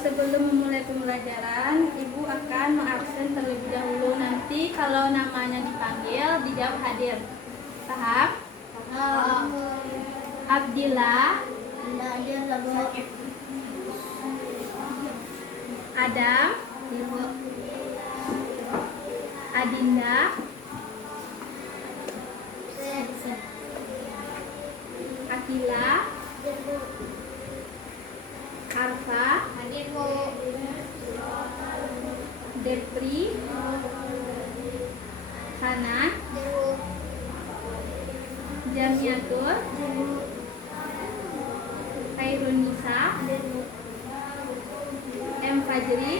sebelum memulai pembelajaran, Ibu akan mengabsen terlebih dahulu. Nanti kalau namanya dipanggil, dijawab hadir. Paham? Abdillah, Adam, Adinda, Akila, Arfa, Depri, Hanan, Jamiatur, Khairunisa, M. Fajri,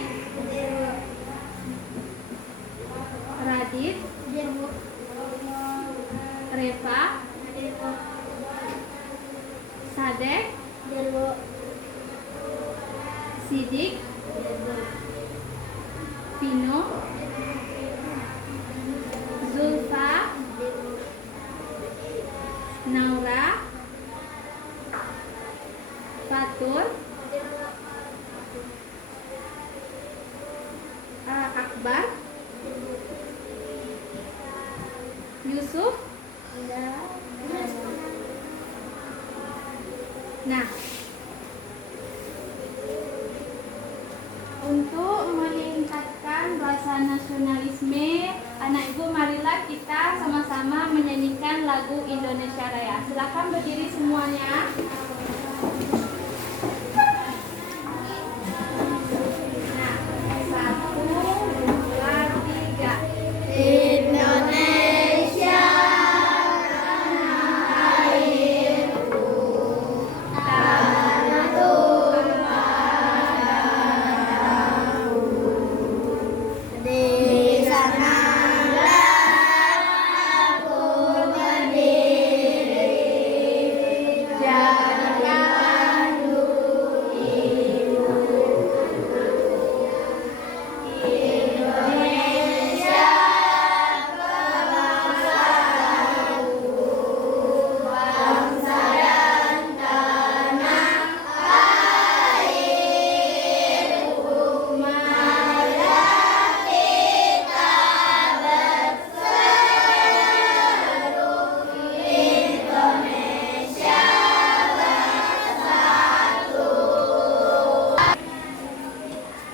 Radit, Reva, Sadek, Sidik, Pino, Zulfa, Naura, Fatur, Akbar, Yusuf. Nah, untuk meningkatkan rasa nasionalisme, anak ibu marilah kita sama-sama menyanyikan lagu Indonesia Raya. Silakan berdiri semuanya. Nah, 1, 2, 3. Indonesia tanah airku, tanah tumpah darahku. Di sanalah aku berdiri, jadikanku ibu. Indonesia kebangsaanku, bangsa dan tanah airku. Marilah kita berseru, Indonesia bersatu.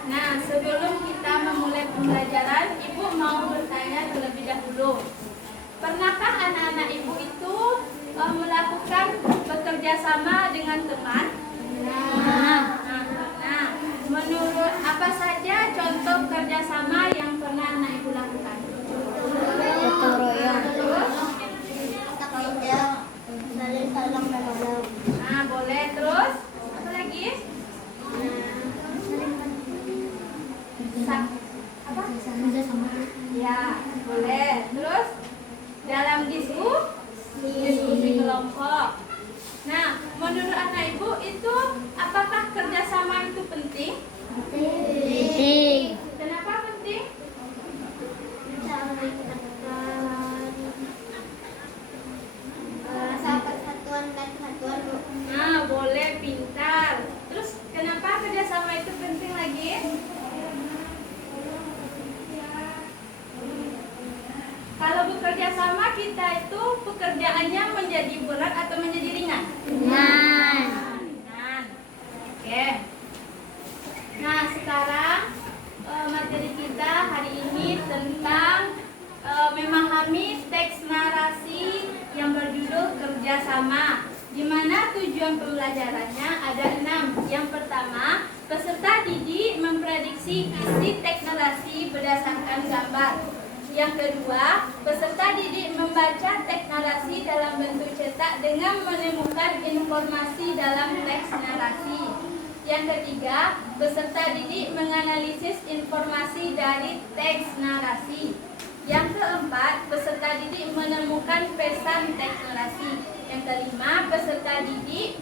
Nah, sebelum kita memulai pembelajaran, Ibu mau bertanya terlebih dahulu. Pernahkah anak-anak Ibu itu melakukan bekerja sama dengan teman? Nah, menurut apa saja contoh kerjasama yang pernah anak Ibu lakukan? Gotong royong, Terus? saling tolong menolong, Nah, boleh. Terus? Apa lagi? Apa? kerja sama. Ya, boleh. Terus dalam diskusi kelompok. Nah, menurut anak Ibu itu apakah kerjasama itu penting? Penting. Kenapa penting? Rasa persatuan dan kesatuan. Nah, boleh, pintar. Terus kenapa kerjasama itu penting lagi? Kalau bekerja sama kita itu pekerjaannya menjadi berat atau menjadi ringan? Ringan. Ringan. Oke. Nah, sekarang materi kita hari ini tentang memahami teks narasi yang berjudul kerjasama, di mana tujuan pembelajarannya ada 6. Yang pertama, peserta didik memprediksi isi teks narasi berdasarkan gambar. Yang kedua, peserta didik membaca teks narasi dalam bentuk cetak dengan menemukan informasi dalam teks narasi. Yang ketiga, peserta didik menganalisis informasi dari teks narasi. Yang keempat, peserta didik menemukan pesan teks narasi. Yang kelima, peserta didik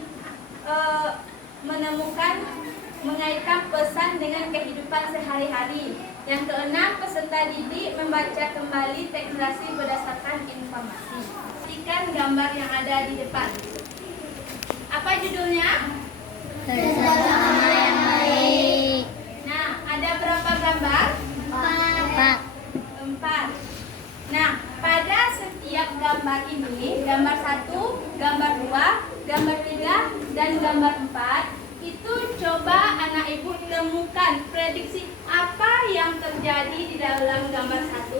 mengaitkan pesan dengan kehidupan sehari-hari. Yang keenam, peserta didik membaca kembali teks narasi berdasarkan informasi. Perhatikan gambar yang ada di depan. Apa judulnya? Kerjasama yang baik. temukan. Prediksi apa yang terjadi di dalam gambar 1,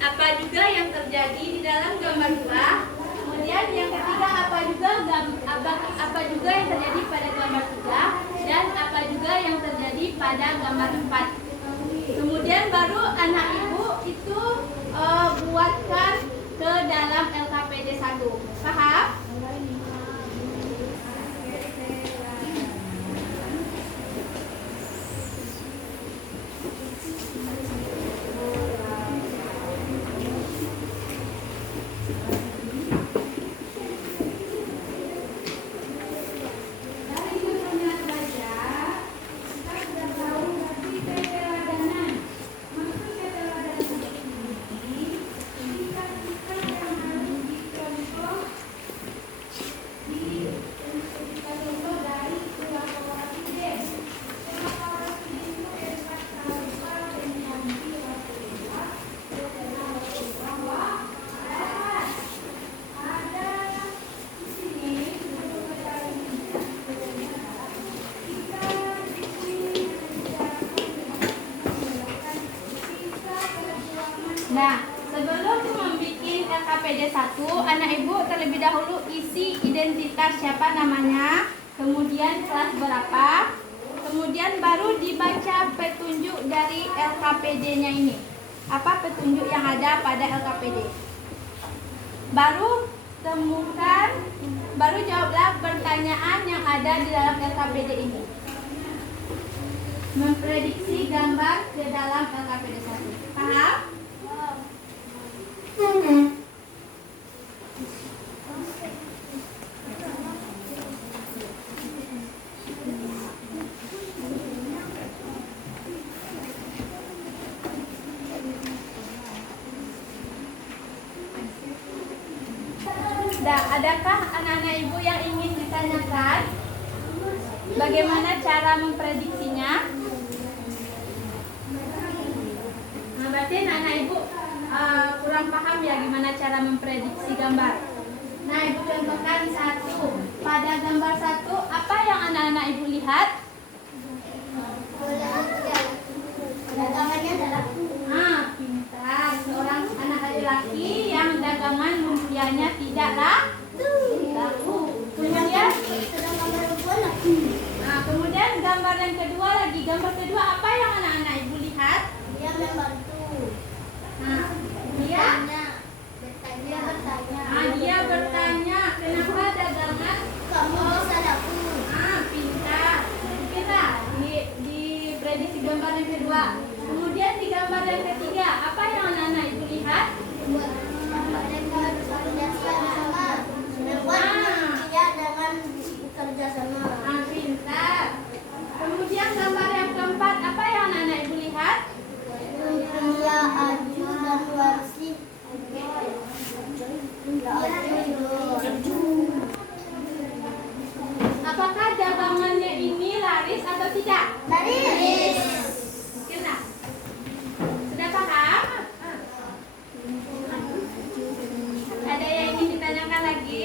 apa juga yang terjadi di dalam gambar 2. Kemudian yang ketiga apa juga yang terjadi pada gambar 3 dan apa juga yang terjadi pada gambar 4. Kemudian baru anak ibu itu buatkan ke dalam LKPD 1. Paham? Nah, sebelum membuat LKPD 1, anak ibu terlebih dahulu isi identitas siapa namanya, kemudian kelas berapa, kemudian baru dibaca petunjuk dari LKPD-nya ini. Apa petunjuk yang ada pada LKPD? Baru temukan, baru jawablah pertanyaan yang ada di dalam LKPD ini. Memprediksi gambar ke dalam LKPD 1. Paham? Adakah anak-anak ibu yang ingin ditanyakan bagaimana cara memprediksinya? Nah, berarti anak-anak ibu kurang paham ya gimana cara memprediksi gambar. Nah, ibu contohkan 1. Pada gambar 1, apa yang anak-anak ibu lihat? Dagangannya adalah Pintar. Seorang anak laki-laki yang dagangan lumpianya tidaklah laku. Kemudian kemudian gambar yang kedua lagi. Gambar kedua apa yang anak-anak ibu lihat? dia membantu. Dia bertanya, kenapa dagangan Kamu bisa laku. pintar. Kira di prediksi gambar yang kedua. Kemudian di gambar yang ketiga, apa yang anak-anak ibu lihat? Mereka bekerja sama. Dia dengan bekerja sama. Pintar. Kemudian gambar yang keempat, apa yang anak-anak ibu lihat? Dia Aju dan Warsi. Apakah dagangannya ini laris atau tidak? Laris. Kena. Sudah paham? Ada yang ingin ditanyakan lagi?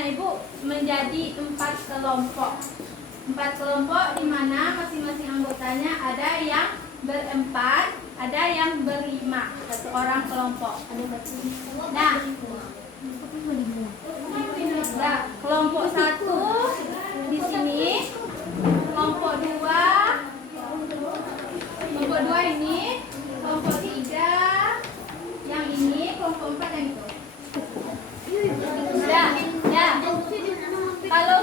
anak ibu menjadi 4 kelompok. 4 kelompok di mana masing-masing anggotanya ada yang berempat, ada yang berlima, 1 orang kelompok. Nah, kelompok 1 di sini, kelompok 2 ini, kelompok 3 yang ini, kelompok 4 yang itu. Kalau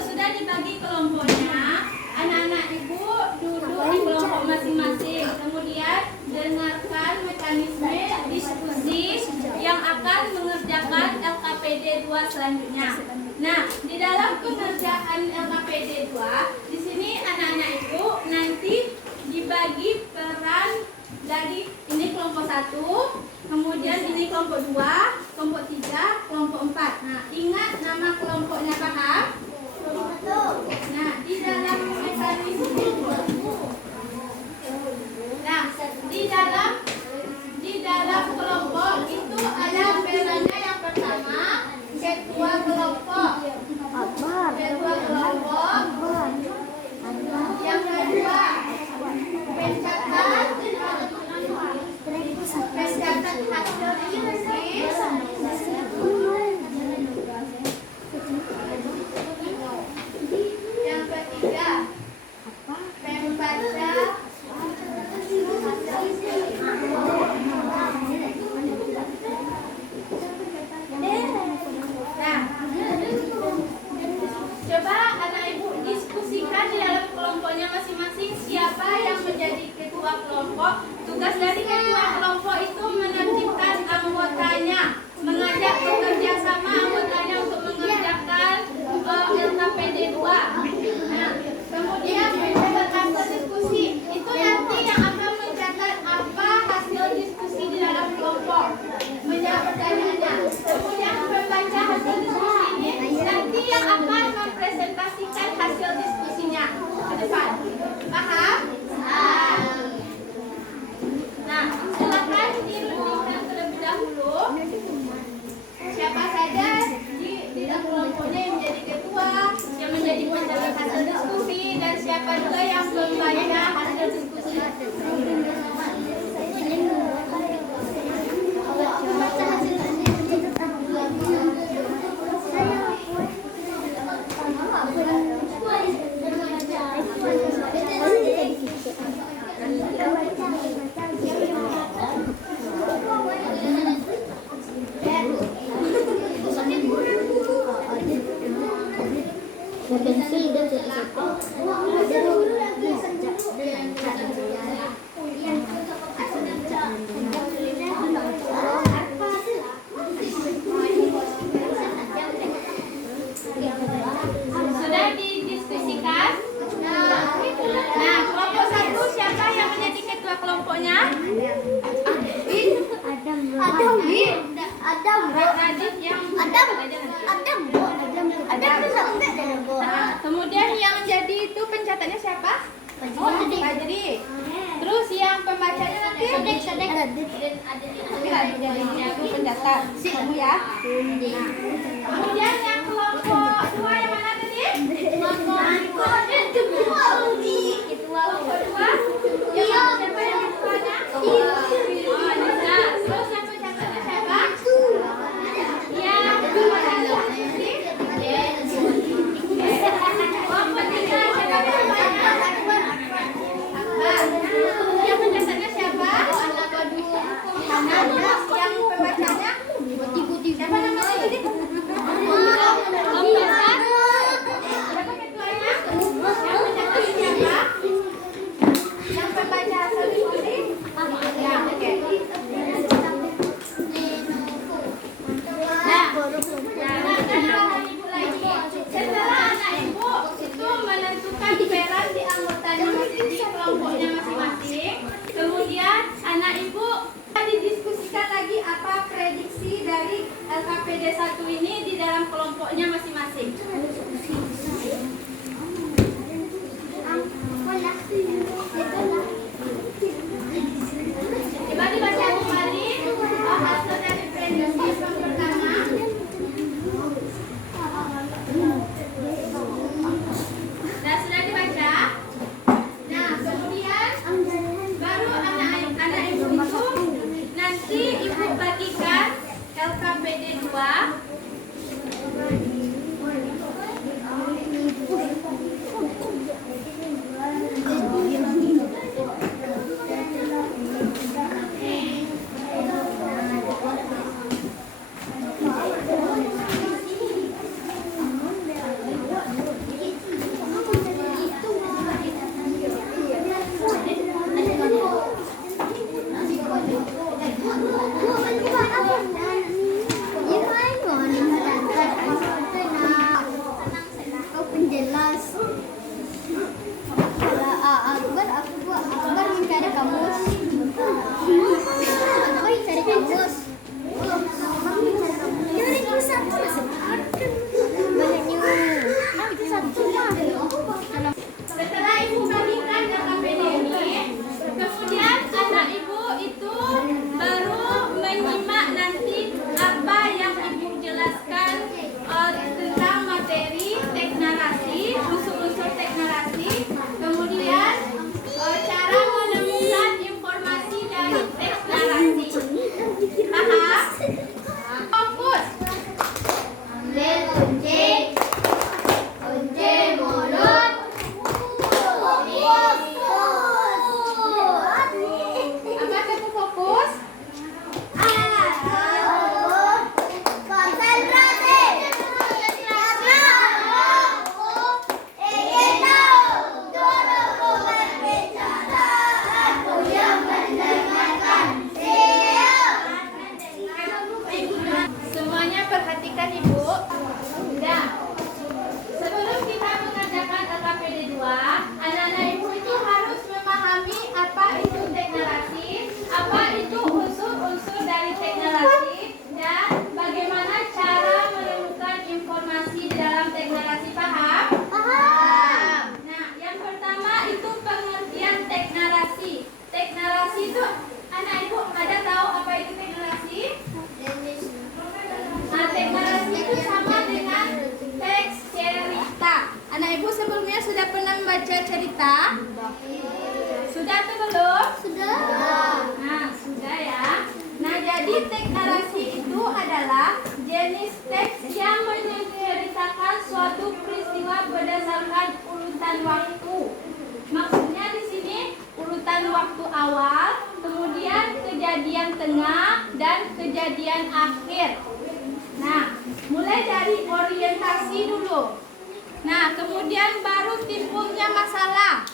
sudah dibagi kelompoknya, anak-anak ibu duduk di kelompok masing-masing, kemudian dengarkan mekanisme diskusi yang akan mengerjakan LKPD 2 selanjutnya. Nah, di dalam pengerjaan LKPD 2, di sini anak-anak ibu nanti dibagi peran dari ini kelompok 1, kemudian ini kelompok 2, kelompok 3, kelompok 4. Nah, ingat nama kelompoknya, paham? Nah, di dalam mekanisme di dalam kelompok itu ada perannya. Yang pertama, ketua kelompok. Ketua kelompok. Yang kedua, pencatat hasil diskusi. Yang ketiga, membaca coba anak ibu diskusikan di dalam kelompoknya masing-masing siapa yang menjadi ketua kelompok. Tugas dari ketua kelompok itu menertibkan anggotanya, mengajak bekerja sama anggotanya untuk mengerjakan LKPD 2. Nah, kemudian mencatat hasil diskusi. Itu nanti yang akan mencatat apa hasil diskusi di dalam kelompok, menjawab pertanyaannya. Kemudian membaca hasil diskusi ini nanti yang akan mempresentasikan hasil diskusinya ke depan. Paham? Nah, silakan dirundingkan terlebih dahulu siapa saja di dalam kelompoknya yang menjadi ketua, yang menjadi pencatat hasil diskusi, dan siapa juga yang membaca hasil diskusi. Sudah didiskusikan? Nah, kelompok 1 siapa yang menjadi ketua kelompoknya? Kemudian yang jadi itu pencatatnya siapa? Fajri. Terus yang pembacanya nanti? Aku pencatat. Kamu ya. Kemudian yang kelompok 2 yang mana tadi? Kelompok 2. Siapa yang ketuanya? Terus yang pencatatnya siapa? Ya, kelompok 3 siapa pembacanya? Yang pencatatnya siapa? Yang pembacanya? Siapa namanya tadi? Siapa ketuanya? Yang pencatatnya siapa? Yang pembaca hasil diskusi? Ya, oke. Setelah anak ibu itu menentukan peran di anggotanya di kelompoknya masing-masing, kemudian anak ibu didiskusikan lagi apa prediksi dari LKPD 1 ini di dalam kelompoknya masing-masing. Coba dibaca kembali hasil dari prediksi cerita? Sudah atau belum? Sudah. Nah, sudah ya. Nah, jadi teks narasi itu adalah jenis teks yang menceritakan suatu peristiwa berdasarkan urutan waktu. Maksudnya di sini urutan waktu awal, kemudian kejadian tengah, dan kejadian akhir. Nah, mulai dari orientasi dulu. Nah, kemudian baru timbulnya masalah.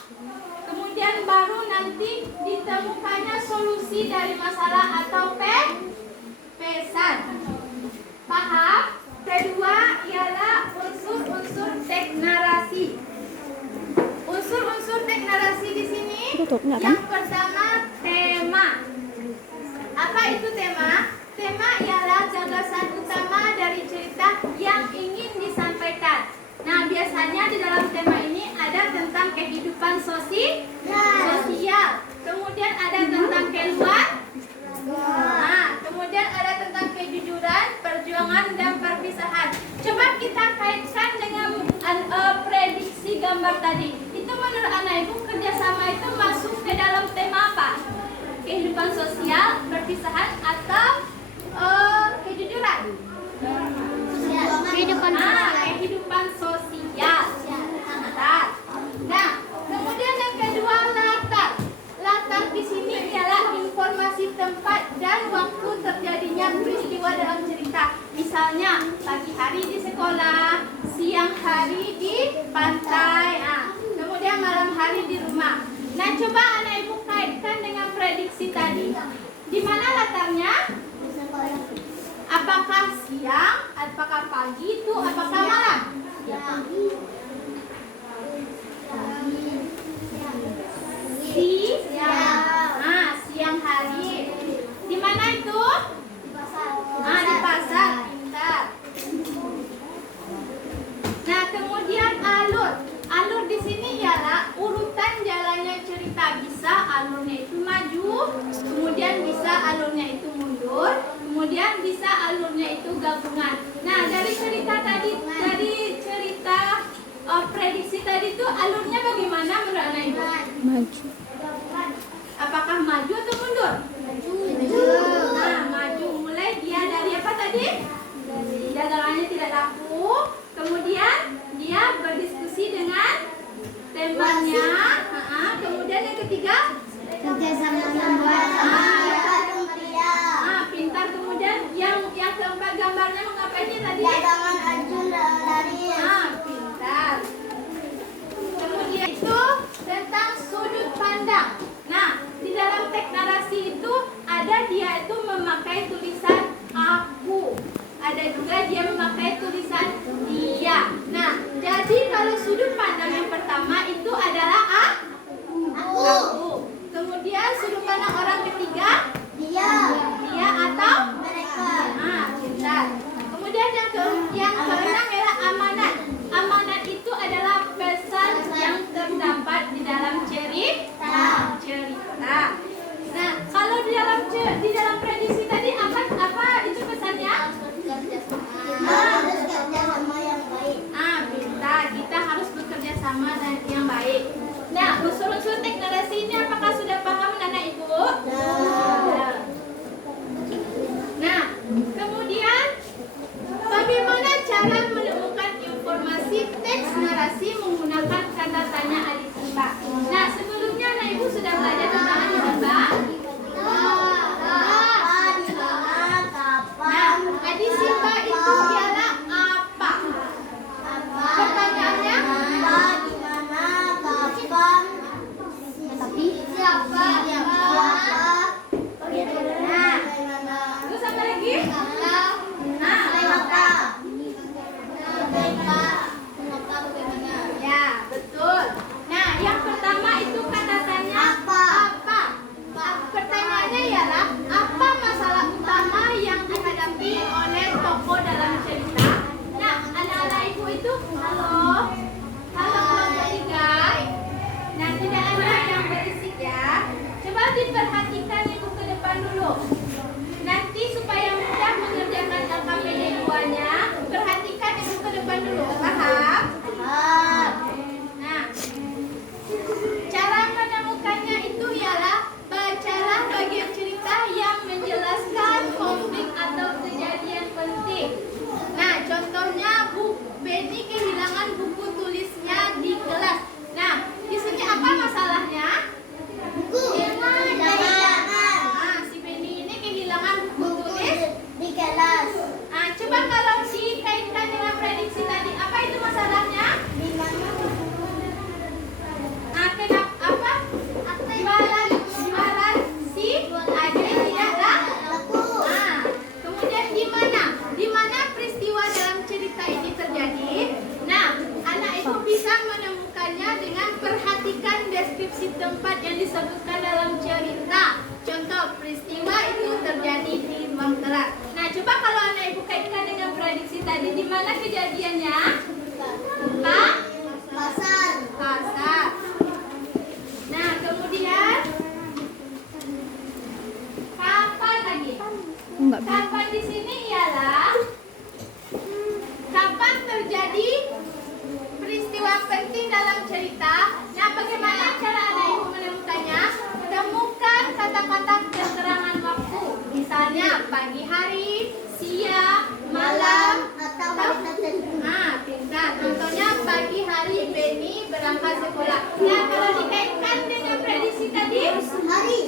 Kemudian baru nanti ditemukannya solusi dari masalah atau pesan. Paham? Kedua ialah unsur-unsur teks narasi. Unsur-unsur teks narasi di sini yang pertama tema. Apa itu tema? Tema ialah gagasan utama dari cerita yang ingin disampaikan. Nah, biasanya di dalam tema ini ada tentang kehidupan sosial, kemudian ada tentang keluar, nah, kemudian ada tentang kejujuran, perjuangan, dan perpisahan. Coba kita kaitkan dengan prediksi gambar tadi. Itu menurut anak ibu kerjasama itu masuk ke dalam tema apa? Kehidupan sosial, perpisahan, atau kejujuran? Kehidupan Kehidupan sosial. Bentar. Nah, kemudian yang kedua latar. Latar di sini ialah informasi tempat dan waktu terjadinya peristiwa dalam cerita. Misalnya pagi hari di sekolah, siang hari di pantai, kemudian malam hari di rumah. Nah, coba anak ibu kaitkan dengan prediksi tadi. Di mana latarnya? Apakah siang, apakah pagi itu, apakah malam? Siang hari. Di mana itu? Di pasar. Pintar. Nah, kemudian alur. Alur di sini ialah urutan jalannya cerita. Bisa alurnya itu maju, kemudian bisa alurnya itu mundur, kemudian bisa alurnya itu gabungan. Nah, dari cerita tadi, prediksi tadi itu alurnya bagaimana menurut anak ibu? Maju. Apakah maju atau mundur? Maju. Nah, maju. Mulai dia dari apa tadi? Dagangannya tidak laku. Kemudian dia berdiskusi dengan temannya. Kemudian yang ketiga, Kerjasama membuat pintar. Kemudian yang keempat gambarnya mengapain tadi? dagangan ajun lari. Pintar. Kemudian itu tentang sudut pandang. Nah, di dalam teks narasi itu ada dia itu memakai tulisan aku. Ada juga dia memakai tulisan dia. Nah, jadi kalau sudut pandang yang pertama itu adalah aku. Kemudian sudut pandang orang ketiga Dia atau mereka. pintar. Kemudian yang keempat mana kejadiannya? Pak? Pasar. Pasar. Nah, kemudian kapan lagi? Kapan di sini ialah kapan terjadi peristiwa penting dalam cerita. Nah, bagaimana cara anak ibu menemukannya? Temukan kata-kata keterangan waktu. Misalnya pagi hari, siang, malam, Atau hari tertentu. pintar. Contohnya pagi hari Benny berangkat sekolah. Nah, kalau dikaitkan dengan prediksi tadi, Hari.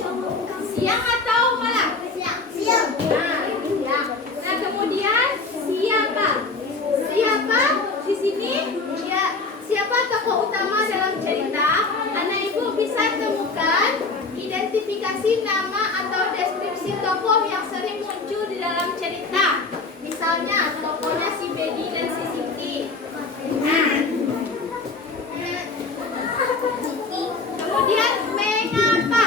siang atau malam? Siang. Siang. Nah, kemudian siapa? Siapa di sini? Ya, siapa tokoh utama dalam cerita? Anak ibu bisa temukan identifikasi nama atau deskripsi tokoh yang sering muncul di dalam cerita. Misalnya tokohnya si Benny dan si Siti. Kemudian mengapa?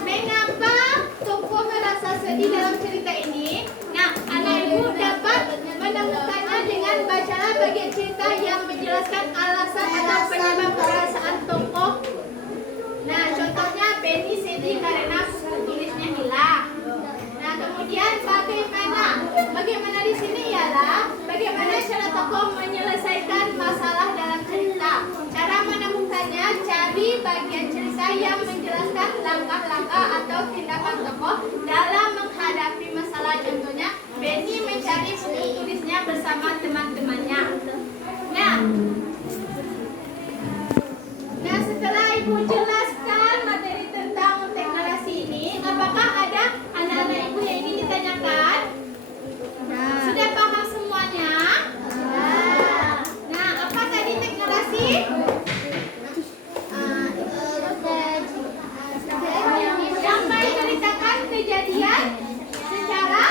Mengapa tokoh merasa sedih dalam cerita ini? Nah, anak ibu dapat menemukannya dengan bacalah bagian cerita yang menjelaskan alasan atau penyebab perasaan tokoh. Nah, contohnya Benny sedih karena tulisnya hilang. Nah, kemudian bagaimana di sini ialah bagaimana cara tokoh menyelesaikan masalah dalam cerita. Cara menemukannya, cari bagian cerita yang menjelaskan langkah-langkah atau tindakan tokoh dalam menghadapi masalah. Contohnya, Benny mencari buku tulisnya bersama teman-temannya. Nah, setelah ibu jelaskan materi tentang teks narasi ini, apakah ada anak-anak ibu yang ingin ditanyakan? Sudah paham semuanya? Nah, apa tadi teks narasi? Yang menceritakan kejadian secara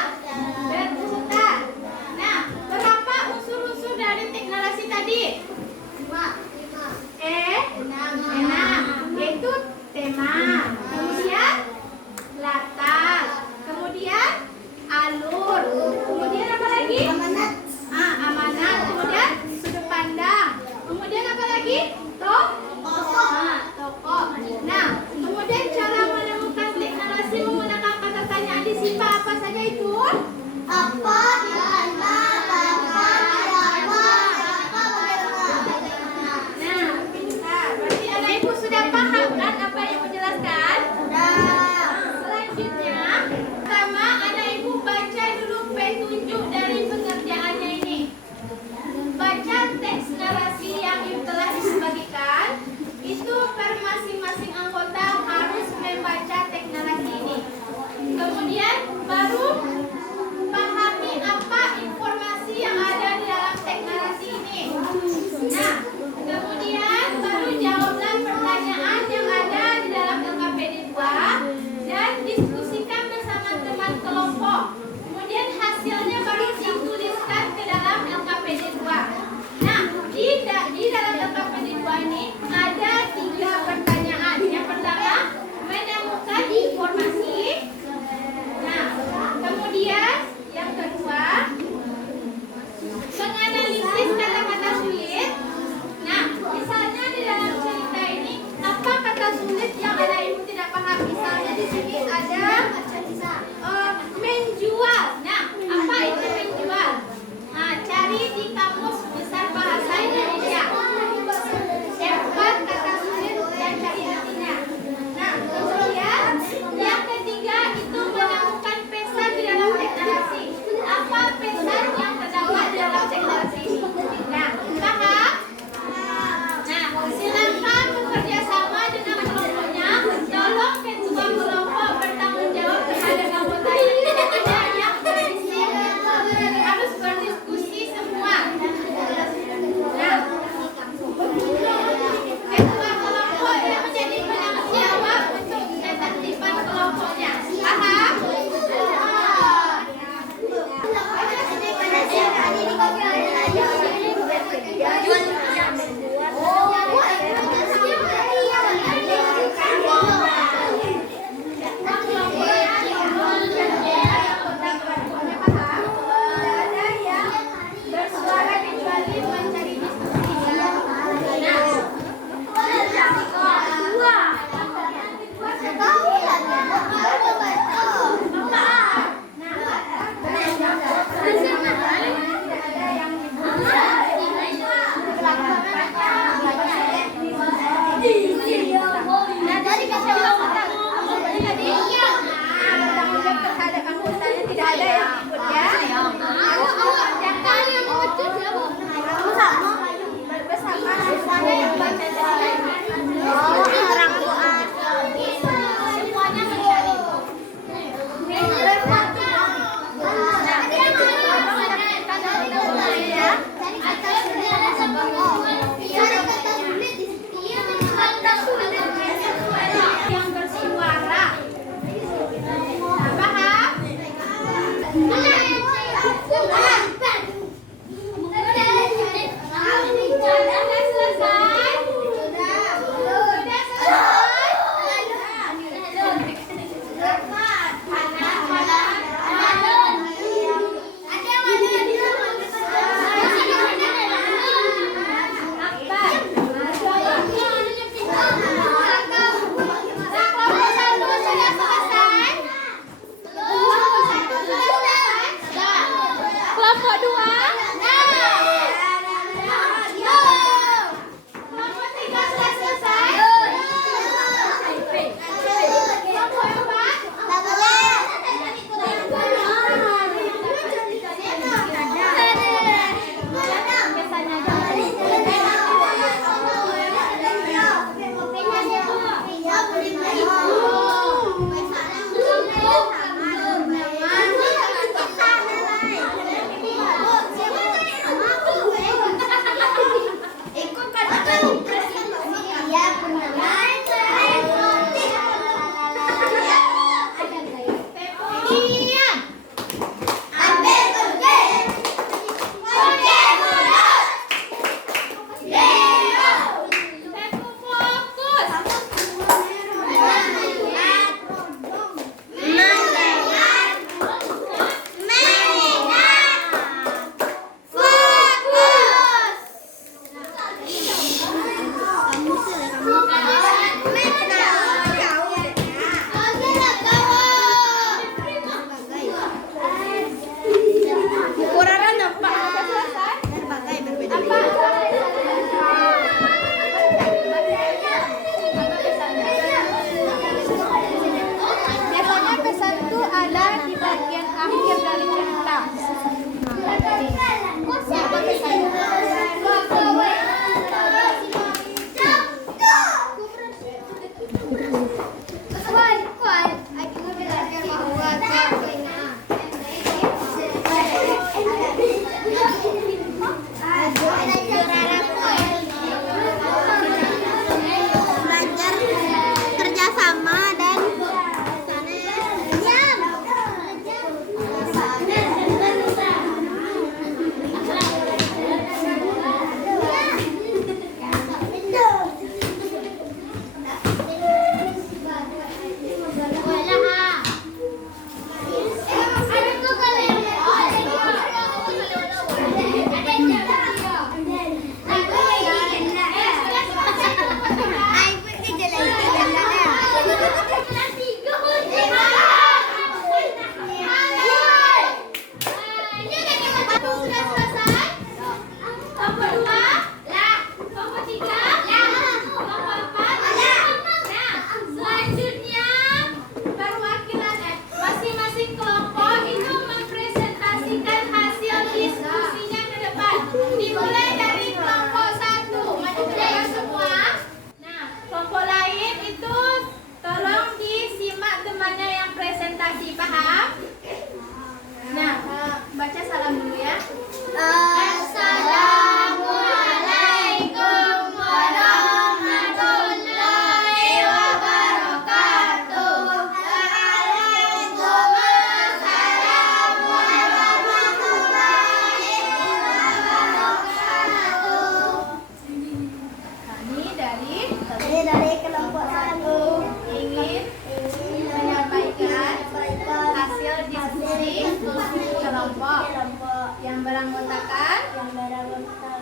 kelompok kelompok yang beranggotakan yang beranggotakan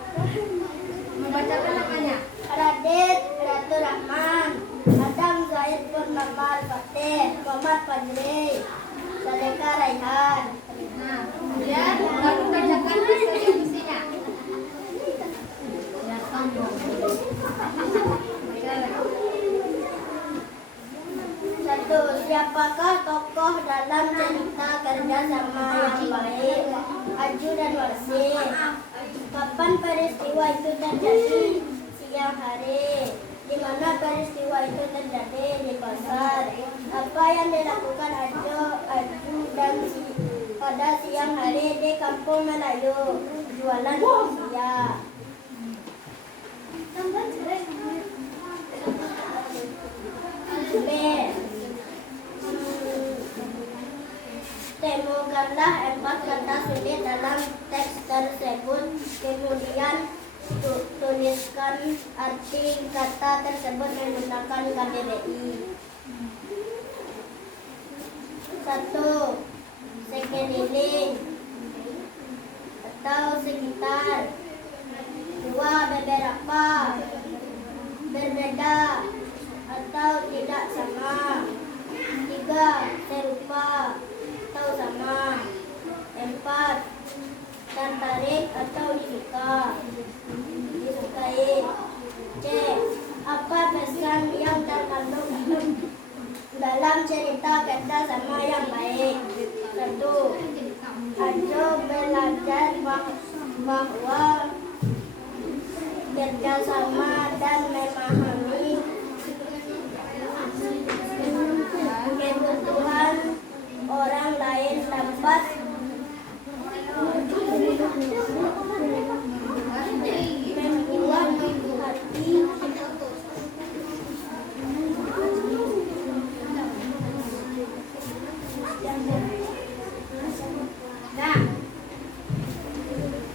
membacakan namanya. Radit Ratu Rahman, Adam Zaid Purnama Al-Fatih, Muhammad Fajri, Saleka Raihan. Nah, kemudian lalu bacakan hasil diskusinya. Ya, sambung. Baca lagi. 1. Siapakah tokoh dalam cerita kerja sama yang baik? Aju dan Warsih. Kapan peristiwa itu terjadi? Siang hari. Di mana peristiwa itu terjadi? Di pasar. Apa yang dilakukan Aju dan pada siang hari di kampung Melayu? Jualan lumpia. B. Temukanlah 4 kata sulit dalam teks tersebut. Kemudian tuliskan arti kata tersebut menggunakan KBBI. 1. Sekeliling atau sekitar. 2. Beberapa, berbeda atau tidak sama. 3. Serupa atau sama. 4. Tertarik atau disukai. C. Apa pesan yang terkandung dalam cerita kerja sama yang baik? 1. Ajo belajar bahwa kerjasama dan memahami kebutuhan orang lain dapat membuat hati Nah,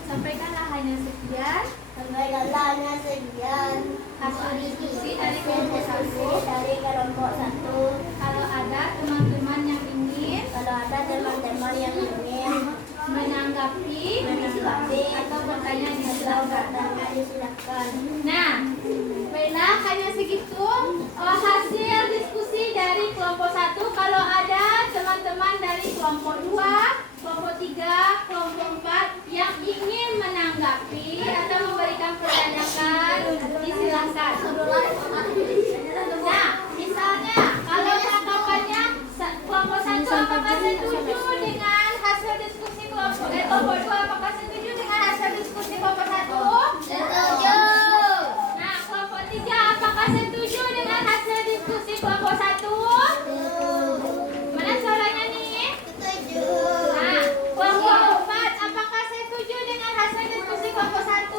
sampaikanlah hanya sekian hanya sekian hasil diskusi dari kelompok satu. dari kelompok 1. Kalau ada teman-teman yang ingin Kalau ada teman-teman yang ingin menanggapi atau bertanya disilakan. Nah, baiklah hanya segitu hasil diskusi dari kelompok 1. Kalau ada teman-teman dari kelompok 2, kelompok 3, kelompok 4 yang ingin menanggapi atau memberikan pertanyaan, disilahkan. Nah, misalnya kalau tanggapannya kelompok 1 apakah setuju dengan hasil diskusi kelompok 2, apakah setuju dengan hasil diskusi kelompok 1? Setuju. Nah, kelompok 3 apakah setuju dengan hasil diskusi kelompok 1? Mana suaranya nih? Setuju. Nah, kelompok 4 apakah setuju dengan hasil diskusi kelompok 1?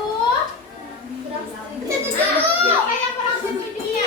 Nah, siapa yang kurang setujunya?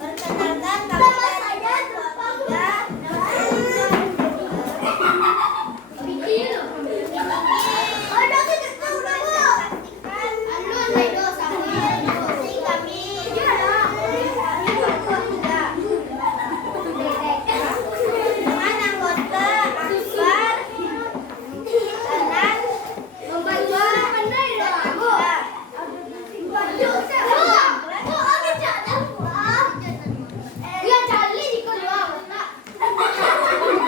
Perkenalkan kami dari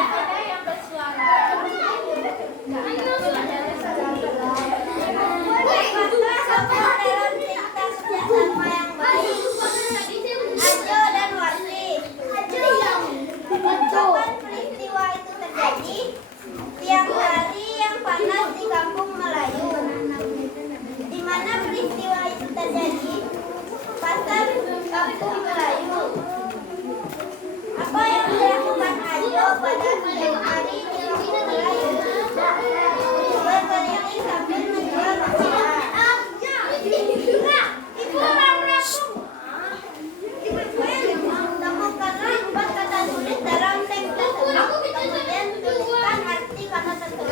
Ada yang bersuara. sama yang baik. Ajo dan Warsi. Kapan peristiwa itu terjadi? Siang hari yang panas di kampung Melayu. Di mana peristiwa itu terjadi? Pasar kampung Melayu. Apa yang dilakukan Ajo pada siang hari di kampung Melayu? Berkeliling sambil menjual makanan. Temukanlah 4 kata tulis dalam teks tersebut. Kemudian tuliskan arti kata tersebut.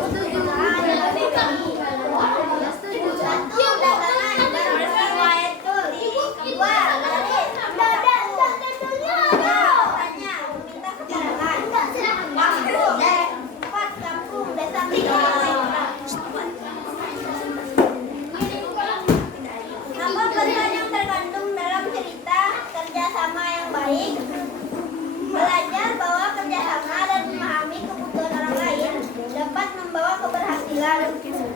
Satu, dagangan berbeda itu. Dua, lari sama sapu. Tiga, tanya, meminta keterangan. Kampung. 4, kampung, desa Apa pesan yang terkandung dalam cerita kerjasama yang baik? Belajar bahwa kerjasama dan memahami kebutuhan orang lain dapat membawa keberhasilan. Assalamualaikum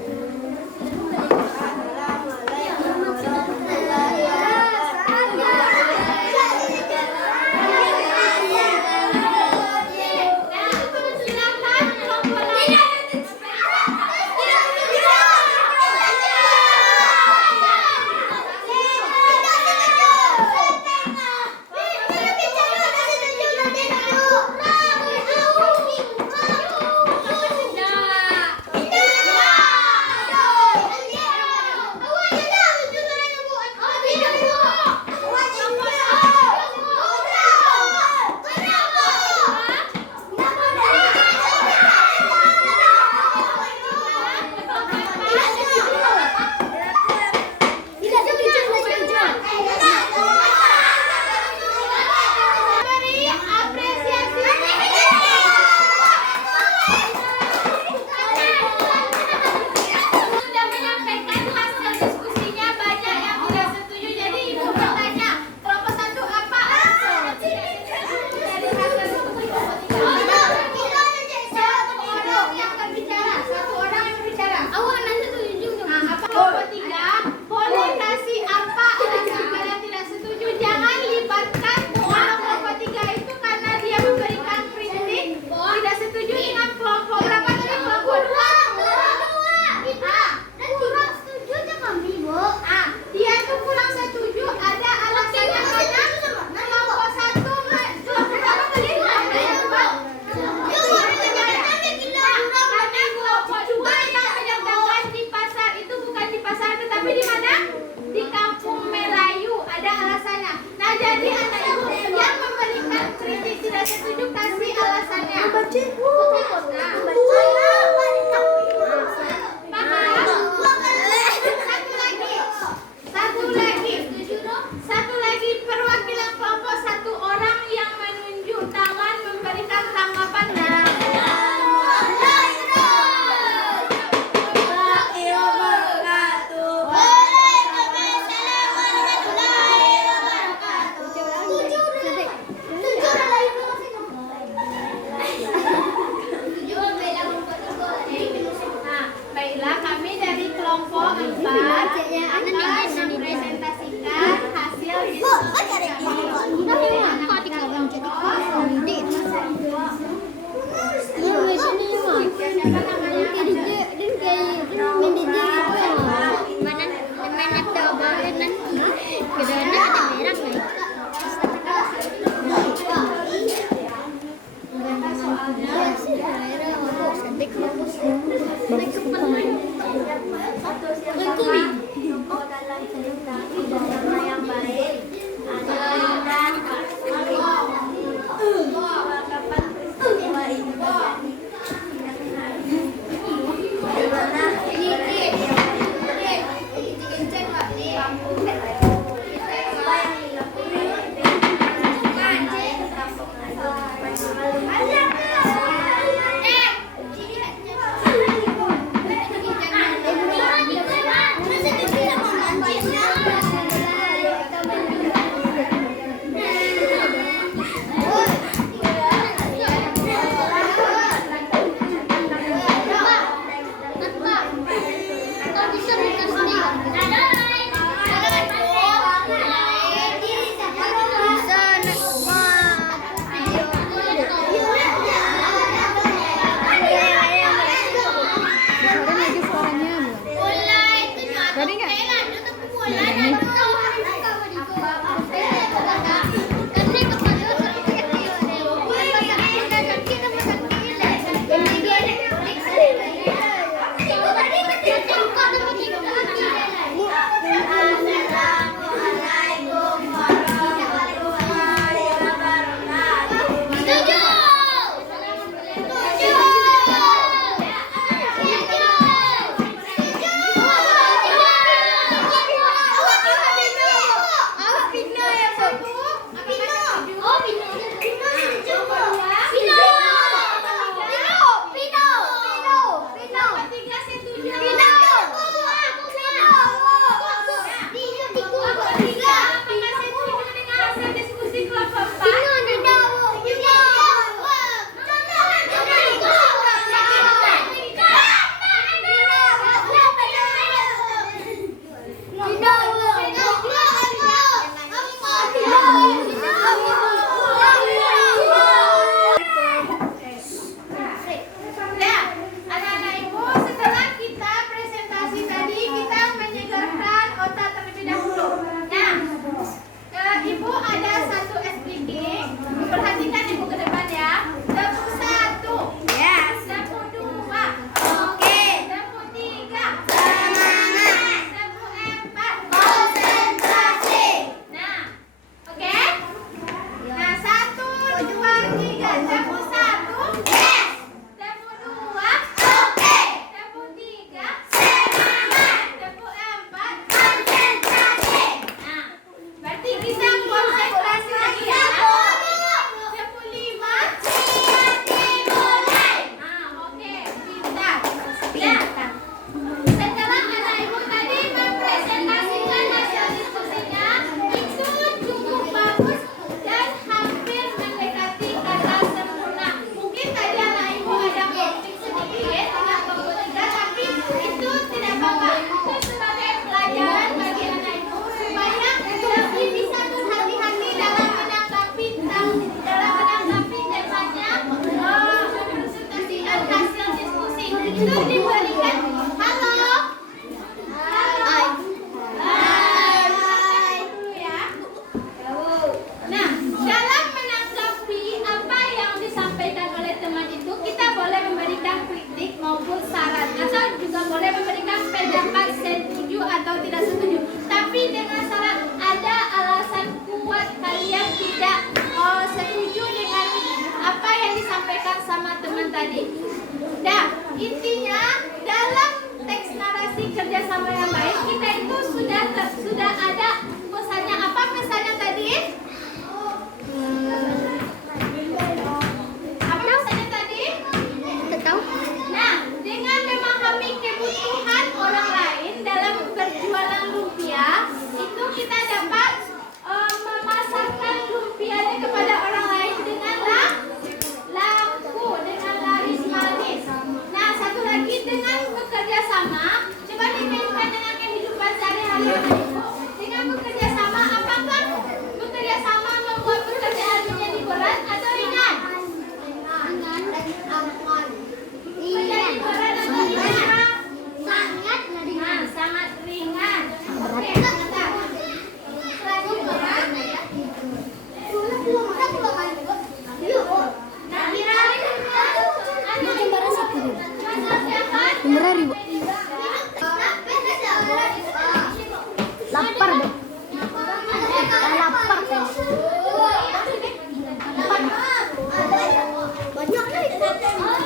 warahmatullahi Sudah menyampaikan hasil diskusinya, banyak yang tidak setuju. Jadi ibu bertanya, kelompok 1 apa? Dari hasil diskusi kelompok 3. Satu orang yang berbicara. Nah, apa kelompok 3? Boleh kasih apa alasan kalian tidak setuju? Jangan libatkan kelompok 3 itu karena dia memberikan kritik. Tidak setuju dengan kelompok berapa tadi? Kelompok 2. Dia itu kurang setuju, ada alasannya karena kelompok 1 kelompok berapa tadi? Karena kelompok 2 yang mendagang di pasar itu bukan di pasar tetapi di mana? Di kampung Melayu. Ada alasannya. Nah, jadi anak ibu yang memberikan kritik tidak setuju kasih alasannya. Satu lagi perwakilan kelompok 1 orang yang menunjuk tangan memberikan tanggapan dan Nah, baiklah kami dari kelompok 4 akan mempresentasikan hasil diskusi kami. Siapa namanya? Bagus.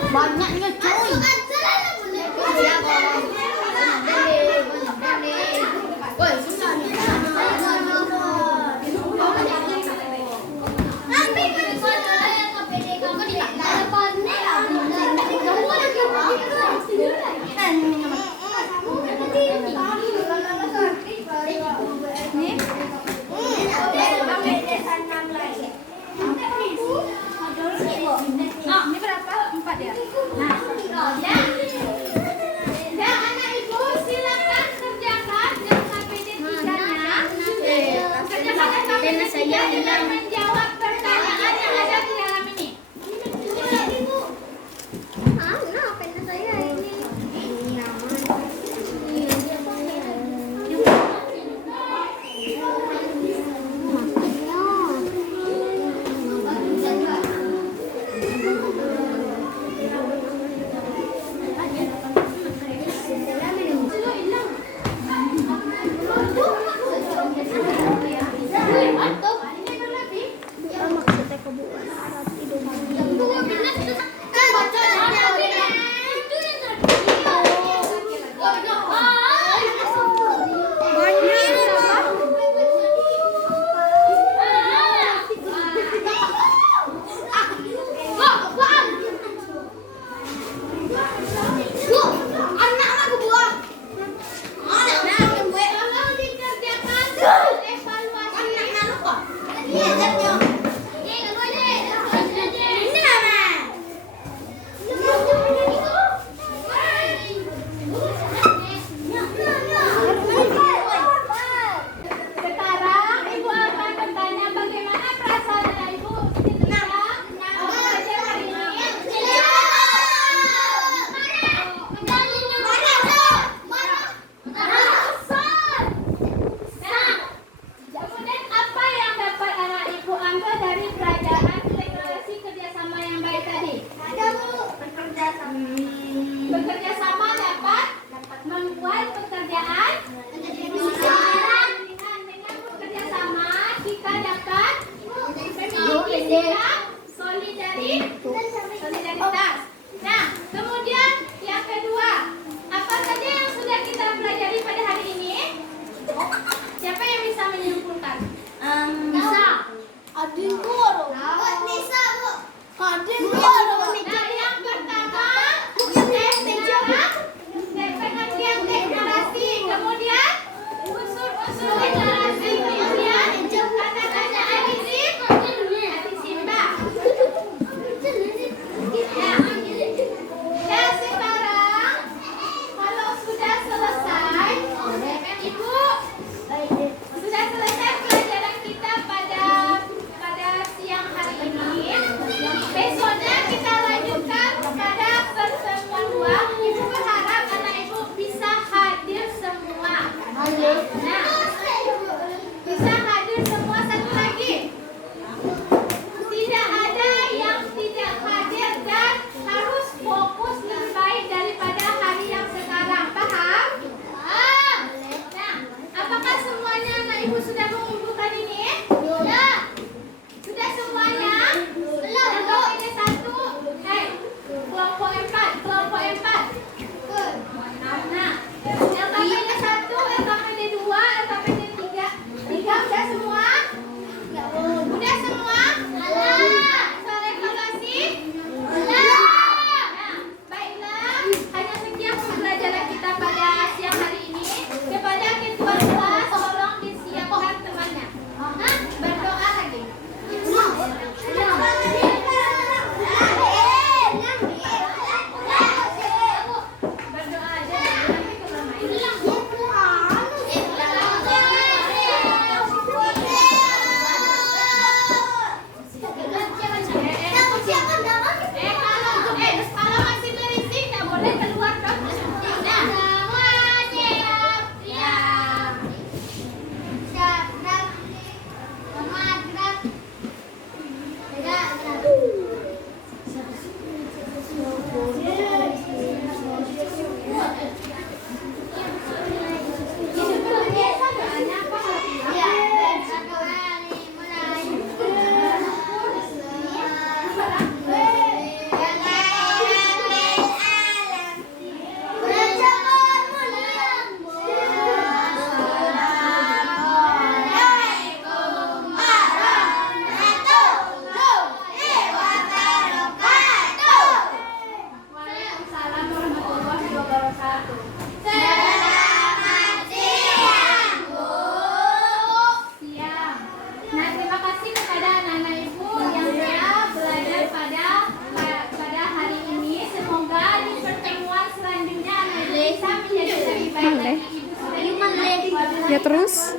Banyaknya cuy. Woi, susah nih. Ini berapa? 4 ya? Nah, ya anak ibu silakan kerjakan dengan PD3-nya. Kerjakan KPD3 dengan menjawab pertanyaan yang ada di dalam ini. Pena saya ini. Sekarang ibu akan bertanya bagaimana perasaan anak ibu ketika belajar hari ini. Kemudian apa yang dapat anak ibu ambil dari pelajaran deklarasi kerjasama yang baik tadi? Bekerja sama dapat membuat pekerjaan. Dengan bekerja sama kita dapat memiliki sikap solidaritas. Nah, kemudian yang kedua, apa saja yang sudah kita pelajari pada hari ini? Siapa yang bisa menyimpulkan? Bisa. Adin guru. Bisa, Bu. Adin guru. Nah, yang pertama, pengertian deklarasi, kemudian unsur-unsur deklarasi, kemudian kata-kata adisi, Mbak. Dan sekarang, kalau sudah selesai, Ibu sudah selesai pelajaran kita pada siang hari ini. Besoknya kita lanjutkan kepada pertemuan 2. Ibu berharap anak ibu bisa hadir semua. Nah, bisa hadir semua. Satu lagi, tidak ada yang tidak hadir dan harus fokus lebih baik daripada hari yang sekarang. Paham? Nah, apakah semuanya anak ibu sudah mengumpulkan ini? Ya. Sudah semuanya? Belum. Kelompok ini 1. Kelompok 4. Kelompok 4. Nah, LKPD 1, LKPD 2, LKPD 3. 3 udah semua? Udah semua? Soal evaluasi? Nah, baiklah. Hanya sekian pembelajaran kita pada siang hari ini. Kepada ketua kelas, tolong disiapkan Ya terus?